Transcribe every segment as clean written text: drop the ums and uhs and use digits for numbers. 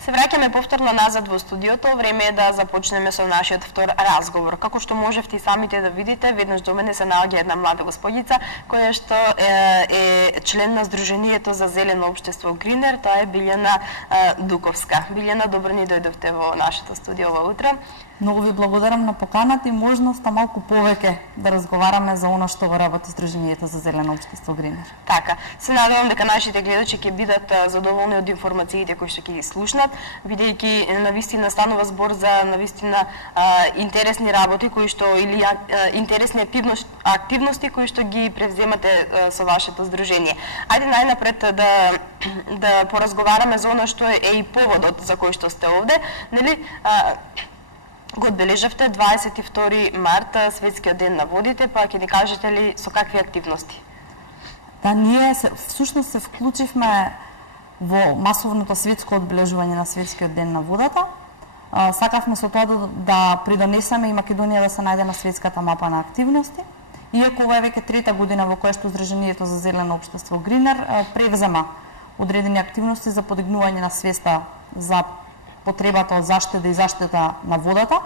Се враќаме повторно назад во студиото, време е да започнеме со нашиот втор разговор. Како што можевте и самите да видите, веднаш до мене се наоѓа една млада господица која што е член на Сдруженијето за зелено општество Гринер, тоа е Билјана Дуковска. Билјана, добро ни дојдовте во нашето студио ова утро. Многу ви благодарам на поканата и можноста малку повеќе да разговараме за она што го работи Сдруженијето за зелено општество Гринер. Така, се надевам дека нашите гледачи ќе бидат задоволни од информациите кои што ќе ги слушнат, бидејќи навистина станува збор за навистина интересни работи кои што или интересни активности кои што ги превземате со вашето здружение. Ајде најнапред да поразговараме за она што е и поводот за кој што сте овде, нели? Го одбележавте 22 март, светскиот ден на водите, па ќе ни кажете ли со какви активности? Да, ние всушност се вклучивме во масовното светско одбележување на светскиот ден на водата. Сакавме со тоа да придонесеме и Македонија да се најде на светската мапа на активности. Иако ова е веќе трета година во која што Сдруженијето за зелено општество Гринер превзема одредени активности за подигнување на свеста за потребата од заштита и заштита на водата.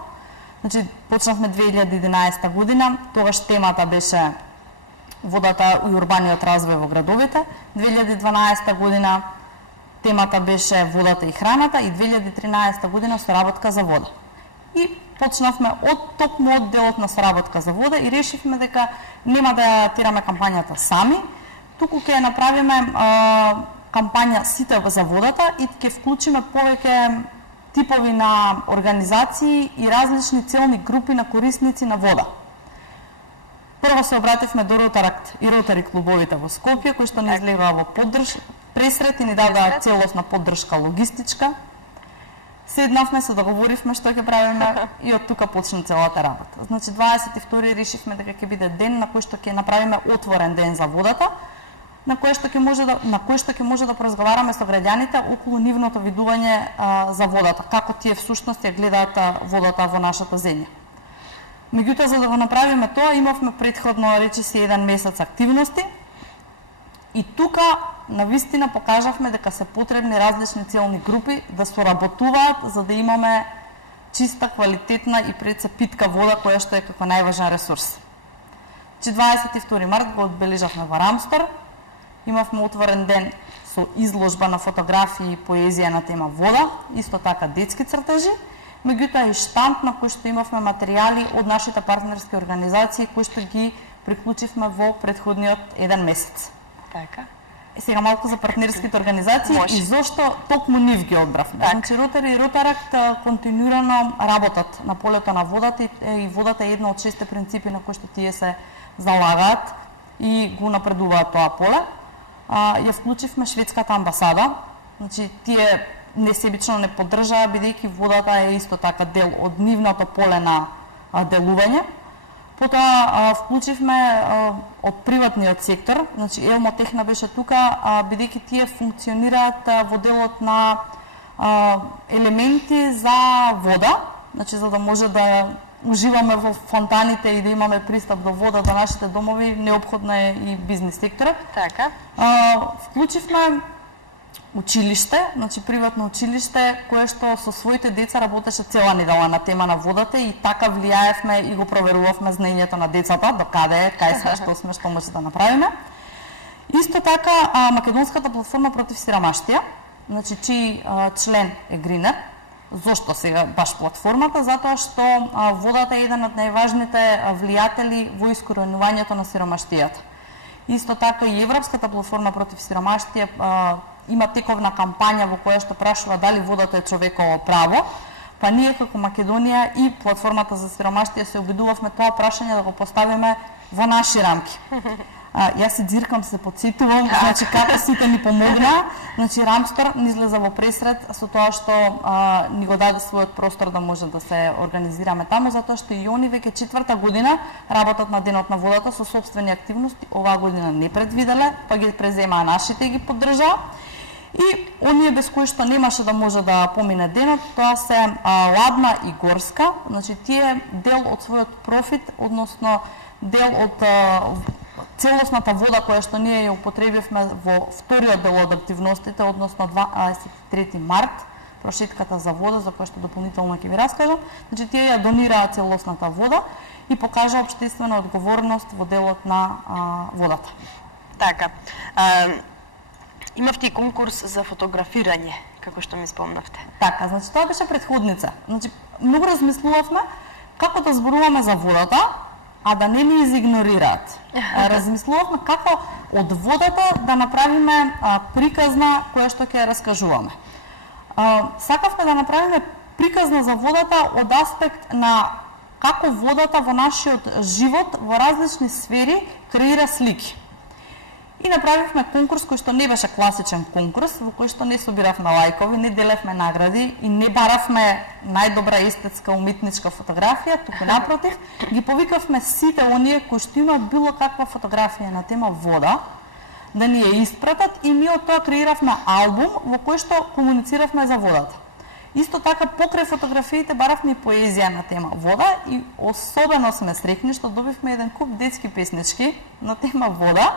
Значи, почнавме 2011 година, тогаш темата беше водата и урбаниот развој во градовите. 2012 година темата беше водата и храната и 2013 година соработка за вода. И почнавме токму од делот на соработка за вода и решивме дека нема да ја тераме кампањата сами, туку ќе направиме кампања сите за водата и ќе вклучиме повеќе типови на организации и различни целни групи на корисници на вода. Прво се обративме до Ротаракт и Ротари клубовите во Скопје, кои што ни излегува во пресрет и ни дадоа целосна поддршка логистичка. Седнавме, се договоривме што ќе правиме и од тука почна целата работа. Значи 22 решивме дека ќе биде ден на кој што ќе направиме отворен ден за водата, на кој што ќе може да поразговараме со граѓаните околу нивното видување за водата, како тие всушност ја гледаат водата во нашата земја. Меѓутоа, за да го направиме тоа, имавме претходно, речиси, 1 месец активности и тука навистина покажавме дека се потребни различни целни групи да соработуваат за да имаме чиста, квалитетна и пред се питка вода која што е како најважен ресурс. 22 март го одбележавме во Рамстор. Имавме отворен ден со изложба на фотографии и поезија на тема вода, исто така детски цртежи, меѓутоа и штанд на кој што имавме материјали од нашите партнерски организации кои што ги приклучивме во претходниот 1 месец. Така. Сега малку за партнерските организации и зошто токму нив ги одбравме. Значи Ротари и Ротаракт континуирано работат на полето на водата и водата е една од 6 принципи на кои што тие се залагаат и го напредуваат тоа поле. Ја вклучивме шведската амбасада, значи тие несебично не поддржаа, бидејќи водата е исто така дел од нивното поле на делување. Потоа вклучивме од приватниот сектор, значи Елмотехна беше тука, бидејќи тие функционираат во делот на елементи за вода, значи за да може да уживаме во фонтаните и да имаме пристап до вода до нашите домови, неопходно е и бизнес секторот. Така. Вклучивме училиште, значи приватно училиште, кое што со своите деца работеше цела недела на тема на водата и така влијаевме и го проверувавме знаењето на децата, до каде е, кај сме, што може да направиме. Исто така, Македонската платформа против сиромаштија, значи чиј член е Гринер. Зошто сега баш платформата? Затоа што водата е еден од најважните влијатели во искоренувањето на сиромаштијата. Исто така и Европската платформа против сиромаштија има тековна кампања во која што прашува дали водата е човеково право, па ние како Македонија и платформата за сиромаштија се обидувавме тоа прашање да го поставиме во наши рамки. Јас се дзиркам, се подсетувам, значи како сите ни помогнаа. Значи Рамстор ни излеза во пресрет со тоа што ни го даде својот простор да може да се организираме таму, затоа што и они веќе 4-та година работат на денот на водата со сопствени активности, оваа година не предвиделе, па ги преземаа нашите и ги поддржаа. И оние без кои што немаше да може да помине денот, тоа се Ладна и Горска, значи тие дел од својот профит, односно дел од целосната вода која што ние ја употребивме во вториот дел од активностите, односно 23 март, прошетката за вода, за која што дополнително ќе ви раскажам. Значи, тие ја донираат целосната вода и покажа општествена одговорност во делот на водата. Така. Имавте и конкурс за фотографирање, како што ми спомнавте. Така, значи тоа беше претходница. Значи, многу размислувавме како да зборуваме за водата, а да не ни изигнорираат. Размислувавме како од водата да направиме приказна која што ќе ја раскажуваме. Сакавме да направиме приказна за водата од аспект на како водата во нашиот живот во различни сфери креира слики. И направивме конкурс кој што не беше класичен конкурс, во кој што не собиравме лајкови, не делевме награди и не баравме најдобра естетска уметничка фотографија, туку напротив, ги повикавме сите оние кои што имаат било каква фотографија на тема вода, да ни ја испратат и ние од тоа креиравме албум во кој што комунициравме за водата. Исто така, покрај фотографиите баравме и поезија на тема вода и особено сме среќни што добивме еден куп детски песнички на тема вода.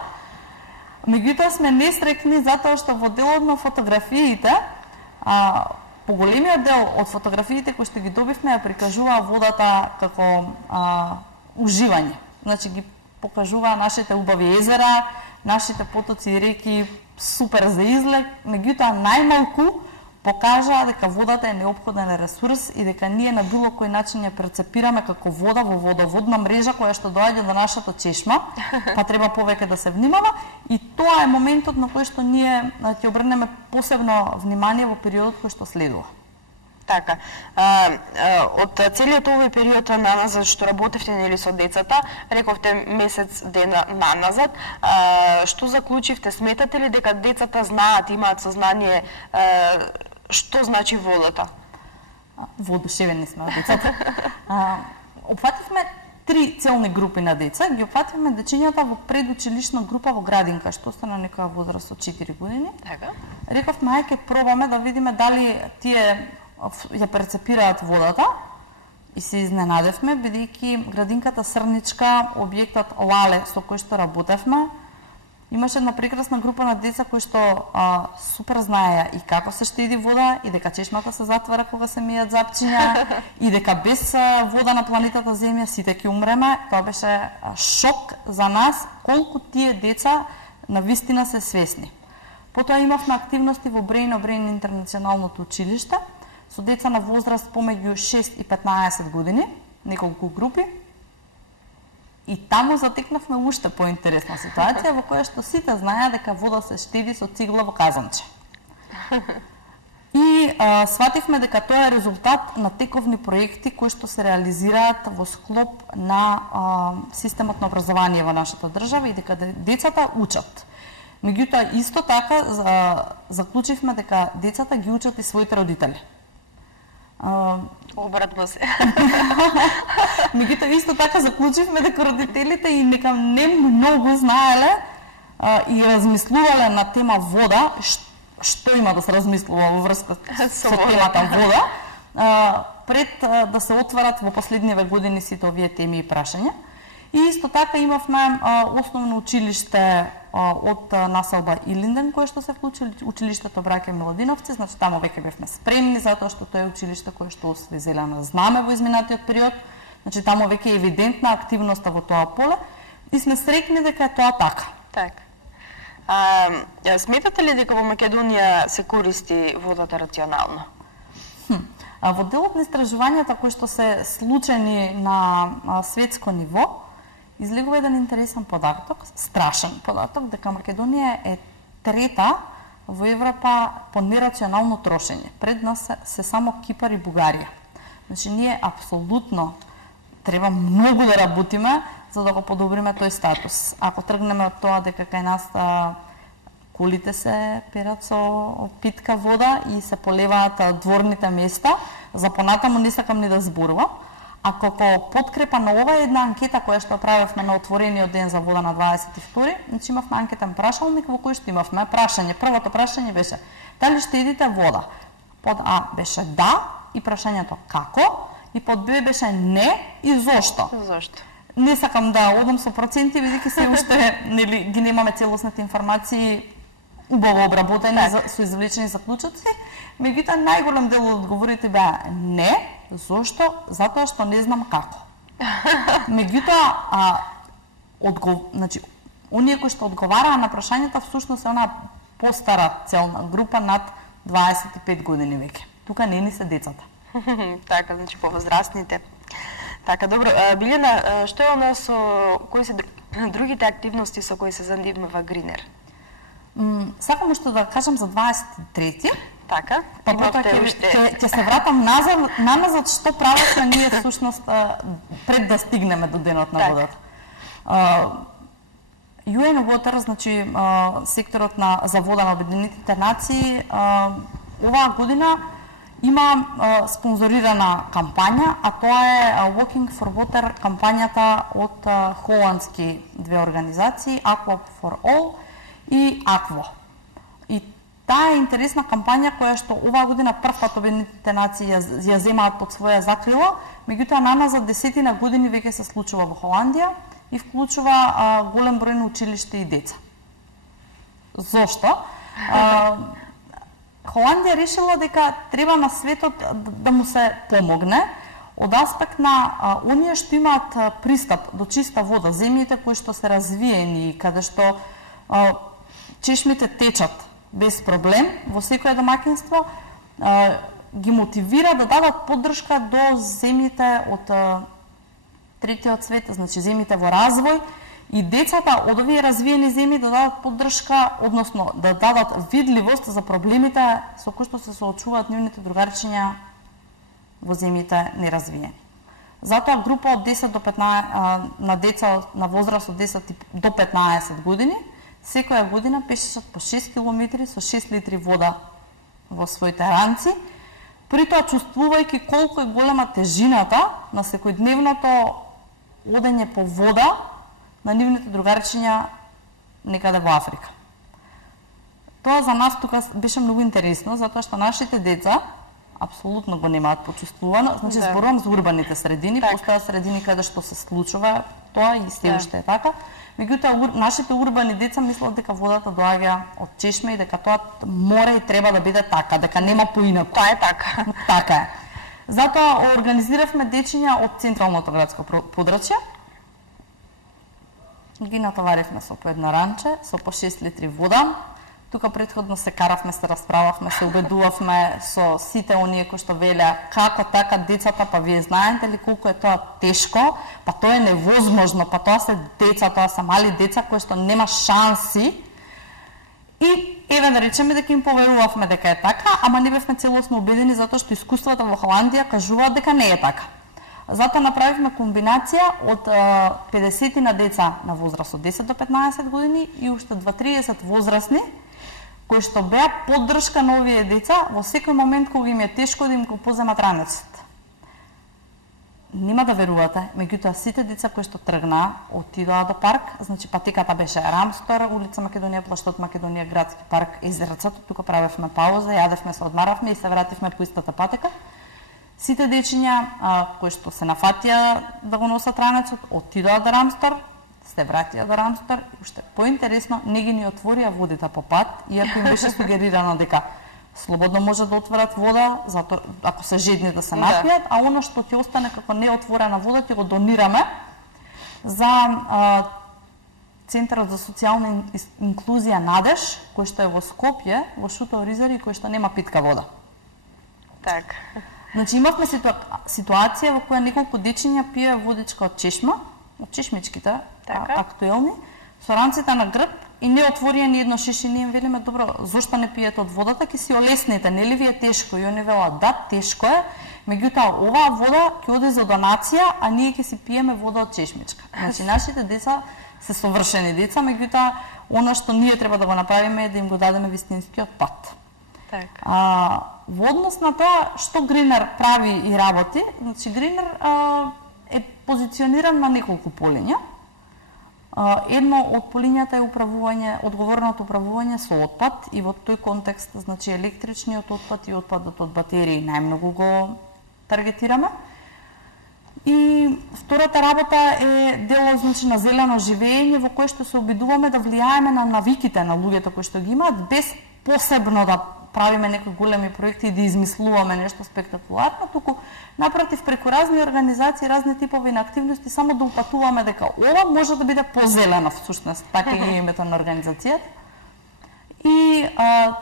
Меѓутоа сме несреќни затоа што во делот на фотографиите, поголемиот дел од фотографиите кои што ги добивме ја прикажуваа водата како уживање. Значи ги покажуваа нашите убави езера, нашите потоци и реки супер за излет, меѓутоа најмалку покажаа дека водата е неопходен ресурс и дека ние на било кој начин ја перцепираме како вода во водоводна мрежа која што доаѓа до нашата чешма, па треба повеќе да се внимава и тоа е моментот на кој што ние ќе обрнеме посебно внимание во периодот кој што следува. Така. Од целиот овој период наназад што работевте нели со децата, рековте месец дена наназад, што заклучивте? Сметате ли дека децата знаат, имаат сознание што значи водата? Воодушевени сме од децата. Опфативме 3 целни групи на деца. Ги опфативме дечињата во предучилишна група во градинка, што се на некоја возраст од 4 години. Така. Рековме, ајде ќе пробаме да видиме дали тие ја перцепираат водата и се изненадевме, бидејќи градинката Срничка, објектот Лале со кој што работевме, имаше една прекрасна група на деца кои што супер знаеа и како се штеди вода, и дека чешмата се затвара кога се мијат запчиња, и дека без вода на планетата Земја сите ќе умреме. Тоа беше шок за нас, колку тие деца навистина се свесни. Потоа имавме активности во Брейн интернационалното училиште, со деца на возраст помеѓу 6 и 15 години, неколку групи. И таму затекнавме уште поинтересна ситуација во која што сите знаеа дека вода се штеди со цигла во казанче. И свативме дека тоа е резултат на тековни проекти кои што се реализираат во склоп на системот на образование во нашата држава и дека децата учат. Меѓутоа, исто така заклучивме дека децата ги учат и своите родители. Обратно се. Меѓутоа, исто така заклучивме дека родителите и нека не многу знаеле и размислувале на тема вода, што има да се размислува во врска со темата вода, пред да се отварат во последниве години сите овие теми и прашања. И исто така имавме основно училиште од населба Илинден, кое што се вклучи училиштето Браќа Миладиновци, значи таму веќе бевме спремни затоа што тоа е училиште кое што освои зелено знаме во изминатиот период, значи таму веќе е евидентна активноста во тоа поле и сме среќни дека е тоа така. Така. Сметате ли дека во Македонија се користи водата рационално? Во делот на истражувањата кои што се случени на светско ниво, излегува еден интересен податок, страшен податок, дека Македонија е трета во Европа по нерационално трошење. Пред нас се само Кипар и Бугарија. Значи, ние апсолутно треба многу да работиме за да го подобриме тој статус. Ако тргнеме од тоа дека кај нас колите се перат со питка вода и се полеваат дворните места, за понатаму не сакам ни да зборувам. А како подкрепа на ова една анкета која што правевме на отворениот ден за вода на 22, значи имавме анкетен прашалник во кој што имавме прашање. Првото прашање беше дали штедите вода? Под А беше да и прашањето како, и под Б беше не и зошто. Зошто? Не сакам да одам со проценти, бидејќи се уште нели ги немаме целосните информации убаво обработени со извлечени заклучоци, меѓутоа најголем дел од одговорите беа не, зошто? Затоа што не знам како. Меѓутоа, значи, оние кои што одговараа на прашањата всушност е она постара целна група над 25 години веќе. Тука не ни се децата. Така, значи повозрастните. Така, добро. Билјана, што е она кои се другите активности со кои се занимава Гринер? Сакам уште да кажам за 23-ти. Така, па потоа ќе се вратам назад што правевме ние всушност пред да стигнеме до денот на водата. UN Water, значи секторот за вода на Обединетите нации, оваа година има спонзорирана кампања, а тоа е Walking for Water кампањата од холандски две организации, Aqua for All и Aqua. И таа е интересна кампања која што оваа година првпат Обединетите нации ја земаат под своја закрила, меѓутоа наназад десетина години веќе се случува во Холандија и вклучува голем број на училишта и деца. Зошто? Холандија решила дека треба на светот да му се помогне од аспект на оние што имаат пристап до чиста вода, земјите кои што се развиени, каде што чешмите течат без проблем во секое домаќинство, ги мотивира да дадат поддршка до земјите од третиот свет, значи земјите во развој, и децата од овие развиени земји да дадат поддршка, односно да дадат видливост за проблемите со кои што се соочуваат нивните другарчиња во земјите неразвиени. Затоа група од 10 до 15 на деца на возраст од 10 до 15 години секоја година пешешат по 6 километри со 6 литри вода во своите ранци, притоа чувствувајќи колку е голема тежината на секојдневното одење по вода на нивните другарчиња некаде во Африка. Тоа за нас тука беше многу интересно, затоа што нашите деца апсолутно го немаат почувствувано. Значи, зборувам за урбаните средини, постојат средини каде што се случува тоа и се уште е така. Меѓутоа, нашите урбани деца мислат дека водата доаѓа од чешме и дека тоа мора и треба да биде така, дека нема поинаку. Тоа е така. Така е. Затоа организиравме дечиња од централното градско подрачје. Ги натоваривме со по едно ранче, со по 6 литри вода. Тука претходно се каравме, се расправавме, се убедувавме со сите оние кои што велеа како така децата, па вие знаете ли колку е тоа тешко, па тоа е невозможно, па тоа се деца, тоа се мали деца кои што нема шанси. И еве да речеме дека им поверувавме дека е така, ама не бевме целосно убедени затоа што искуствата во Холандија кажуваат дека не е така. Затоа направивме комбинација од 50 на деца на возраст од 10 до 15 години и уште 20-30 возрастни кои што беа поддршка на овие деца во секој момент кога им е тешко да им го поземат ранецот. Нема да верувате, меѓутоа сите деца кои што тргнаа отидоа до парк, значи патеката беше Рамстор, улица Македонија, плаштот Македонија, градски парк, езерцето, тука правевме пауза, јадевме, се одмаравме и се вративме по истата патека. Сите дечиња кои што се нафатија да го носат ранецот, отидоа до Рамстор, се вратија до Рамстор и уште поинтересно не ги ни отворија водите по пат, иако им беше сугерирано дека слободно може да отворат вода, затоа ако се жедни да се напијат, а оно што ќе остане како неотворена вода ќе го донираме за Центарот за социјална инклузија Надеж, кој што е во Скопје, во Шута Оризари, кој што нема питка вода. Така. Значи имавме ситуација во која неколку дечиња пие водичка од чешма, од чешмичките, актуелни, со ранците на грб и не отворија ни едно шише, ние им велиме, добро, зошто не пиете од водата, ќе си олесните, нели ви е тешко? И они велат, да, тешко е, меѓутоа оваа вода ќе оде за донација, а ние ќе си пиеме вода од чешмичка. Значи нашите деца се совршени деца, меѓутоа она што ние треба да го направиме е да им го дадеме вистинскиот пат. Во однос на тоа што Гринер прави и работи, значи Гринер е позициониран на неколку полиња. Едно од полињата е одговорното управување со отпад и во тој контекст, значи електричниот отпад и отпадот од батерии најмногу го таргетираме. И втората работа е дело значи на зелено живење во кое што се обидуваме да влијаеме на навиките на луѓето кои што ги имаат без посебно да правиме некои големи проекти и да измислуваме нешто спектакуларно, туку напротив преку разни организации, разни типови на активности само да упатуваме дека ова може да биде позелено всушност, така е името на организацијата. И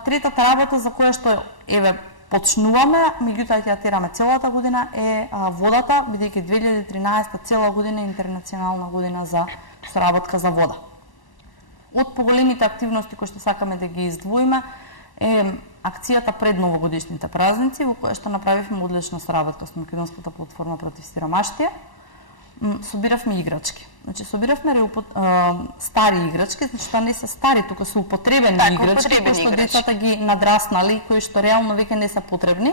третата работа за која што еве почнуваме, меѓутоа ќе ја тераме целата година е водата, бидејќи 2013 цела година е интернационална година за соработка за вода. Од поголемите активности кои што сакаме да ги издвоиме е акцијата пред новогодишните празници, во која што направивме одлична соработка со Македонската платформа против сиромаштија. Собиравме играчки. Значи собиравме стари играчки, значи тоа не се стари, туку се употребени играчки кои што децата ги надраснали, кои што реално веќе не се потребни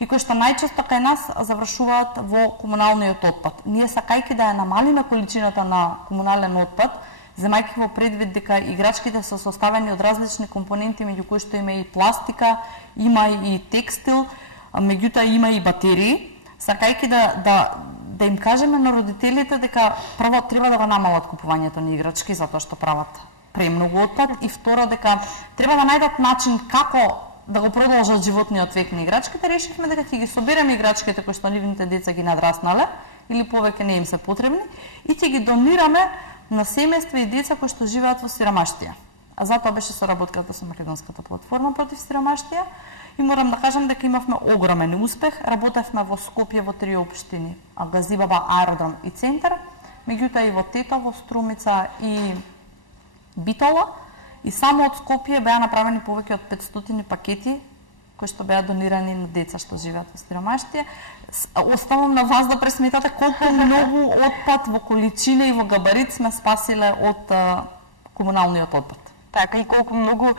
и кои што најчесто кај нас завршуваат во комуналниот отпад. Ние сакајќи да ја намалиме количината на комунален отпад, земајќи во предвид дека играчките се составени од различни компоненти, меѓу кои што има и пластика, има и текстил, меѓутоа има и батерии, сакајќи да им кажеме на родителите дека прво треба да го намалат купувањето на играчки затоа што прават премногу отпад и второ дека треба да најдат начин како да го продолжат животниот век на играчките, решивме дека ќе ги собереме играчките кои што нивните деца ги надраснале или повеќе не им се потребни и ќе ги донираме на семејства и деца кои што живеат во сиромаштија. А затоа беше соработката со Македонската платформа против сиромаштија. И морам да кажам дека имавме огромен успех. Работевме во Скопје во 3 општини, Газибаба, Аеродром и Центар, меѓутоа и во Тетово, Струмица и Битола. И само од Скопје беа направени повеќе од 500 пакети кои што беа донирани на деца што живеат во сиромаштија. Оставам на вас да пресметате колку многу отпад во количина и во габарит сме спасиле од комуналниот отпад. Така, и колку многу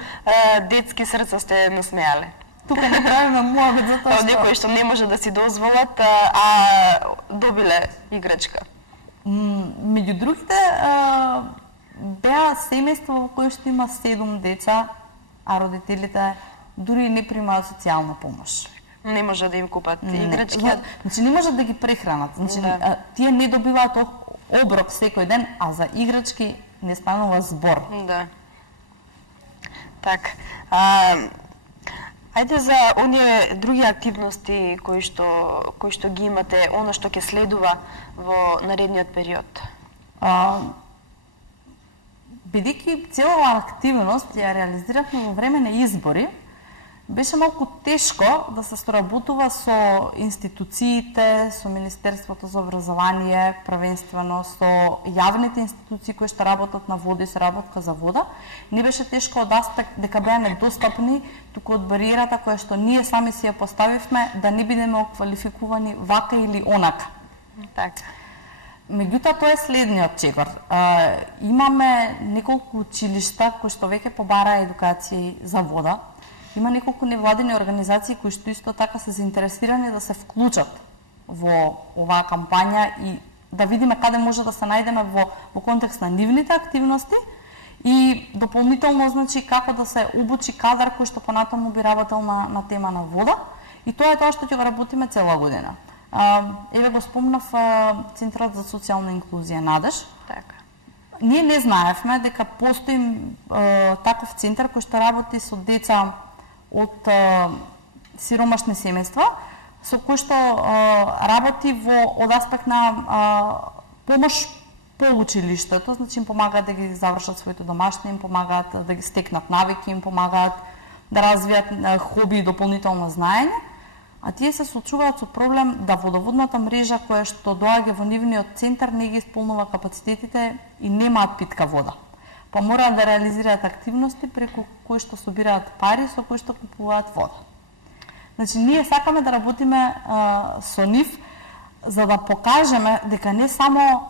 детски срца сте насмеале. Тука не правиме муабет за тоа што... Некои што не може да си дозволат, а добиле играчка. Меѓу другите, беа семејства во кои што има 7 деца, а родителите дури не примаат социјална помош. Не може да им купат играчки. Значи не може да ги прехранат. Значи тие не добиваат оброк секој ден, а за играчки не станува збор. Да. Так. Ајде за оние други активности кои што ги имате, она што ќе следува во наредниот период. Бидејќи цела активност ја реализиравме во време на избори, беше малку тешко да се соработува со институциите, со Министерството за образование, првенствено со јавните институции кои што работат на вода и соработка за вода. Не беше тешко од аспект дека беа недостапни, туку од бариерата која што ние сами си ја поставивме да не бидеме оквалификувани вака или онака. Така. Меѓутоа, тоа е следниот чекор. Имаме неколку училишта кои што веќе побараа едукација за вода. Има неколку невладини организации кои што исто така се заинтересирани да се вклучат во оваа кампања и да видиме каде може да се најдеме во контекст на нивните активности и дополнително значи како да се обучи кадар кој што понатаму би работел на тема на вода и тоа е тоа што ќе го работиме цела година. Еве го спомнав Центарот за социјална инклузија Надеж. Така. Ние не знаевме дека постои таков центар кој што работи со деца од сиромашни семејства, со кои што работи од аспект на помош по училиштето, значи им помагаат да ги завршат своите домашни, им помагаат да ги стекнат навики, им помагаат да развијат хоби и дополнително знаење, а тие се соочуваат со проблем да водоводната мрежа која што доаѓа во нивниот центар не ги исполнува капацитетите и немаат питка вода. Па мораат да реализираат активности преку кои што собираат пари со кои што купуваат вода. Значи, ние сакаме да работиме со нив за да покажеме дека не само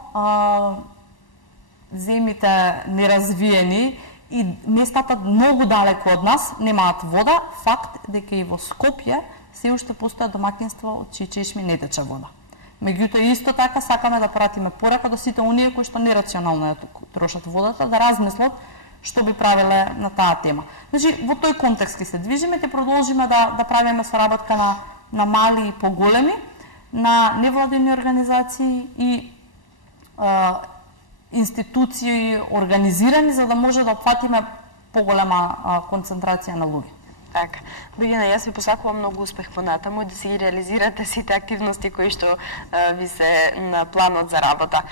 земите неразвиени и местата многу далеко од нас немаат вода, факт дека и во Скопје се уште постојат домакинства од чии чешми не тече вода. Меѓутоа исто така сакаме да пратиме порака до сите оние кои што нерационално ја трошат водата да размислат што би правеле на таа тема. Значи во тој контекст ќе се движиме, ќе продолжиме да правиме соработка на мали и поголеми на невладени организации и институции организирани за да може да опфатиме поголема концентрација на луѓе. Така. Билјана, јас ви посакувам многу успех понатаму и да си ги реализирате сите активности кои што ви се на планот за работа.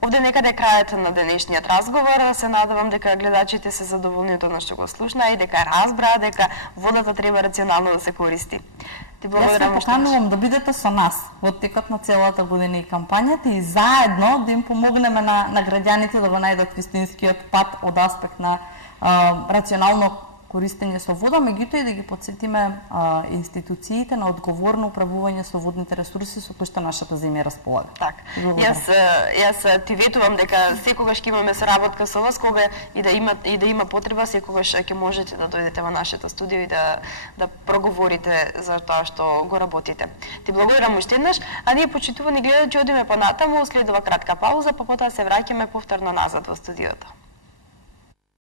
Овде некаде е крајот на денешниот разговор. Се надевам дека гледачите се задоволни од она што го слушнаа и дека разбраа дека водата треба рационално да се користи. Ти благодарам што поканувам да бидете со нас во текот на целата година и кампањата и заедно да им помогнеме на граѓаните да го најдат вистинскиот пат од аспект на рационално користење со вода, меѓутоа и да ги потсетиме институциите на одговорно управување со водните ресурси со кои што нашата земја располага. Така. Јас ти ветувам дека секогаш ќе имаме соработка со вас, кога и да има потреба, секогаш ќе можете да дојдете во нашето студио и да проговорите за тоа што го работите. Ти благодарам уште еднаш, а ние почитувани гледачи одиме понатаму, следува кратка пауза, па потоа се враќаме повторно назад во студиото.